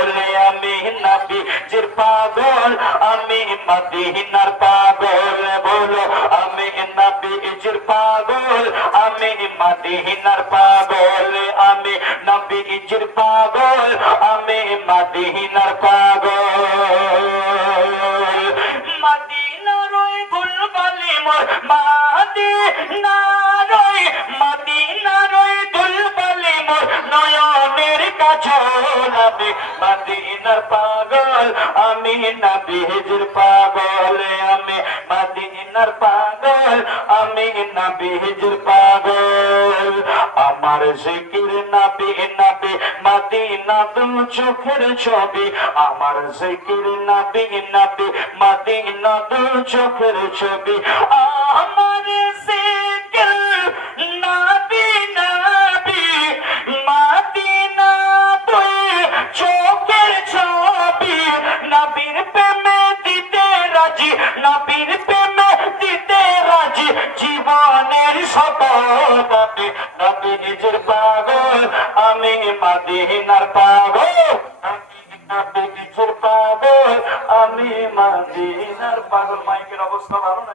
পাগল আমি নবীজির পাগল আমি মদিনার পাগল বলো আমি নবীজির পাগল আমি মদিনার পাগল আমি নবীজির পাগল আমি মদিনার পাগল মদিনার ওই দুলবালি মোর মদিনার ওই দুলবালি মোর নয়নের কাজল আমি মদিনার পাগল আমি নবীজির পাগল আমি মদিনার পাগল আমি নবীজির পাগল আমার জিকির নবী নবী মদিনা দু চোখের ছবি আমার জিকির নবী নবী মদিনা দু চোখের ছবি আমার জিকির নবী নবী মদিনা দুই চোখের ছবি নবীর প্রেমে দিতে রাজি নবীর প্রেমে দিতে রাজি জীবনের শপথ আমি নবীজির পাগল আমি মদিনার পাগল নবীজির পাগল আমি মদিনার পাগল মাইকের অবস্থা ভালো না।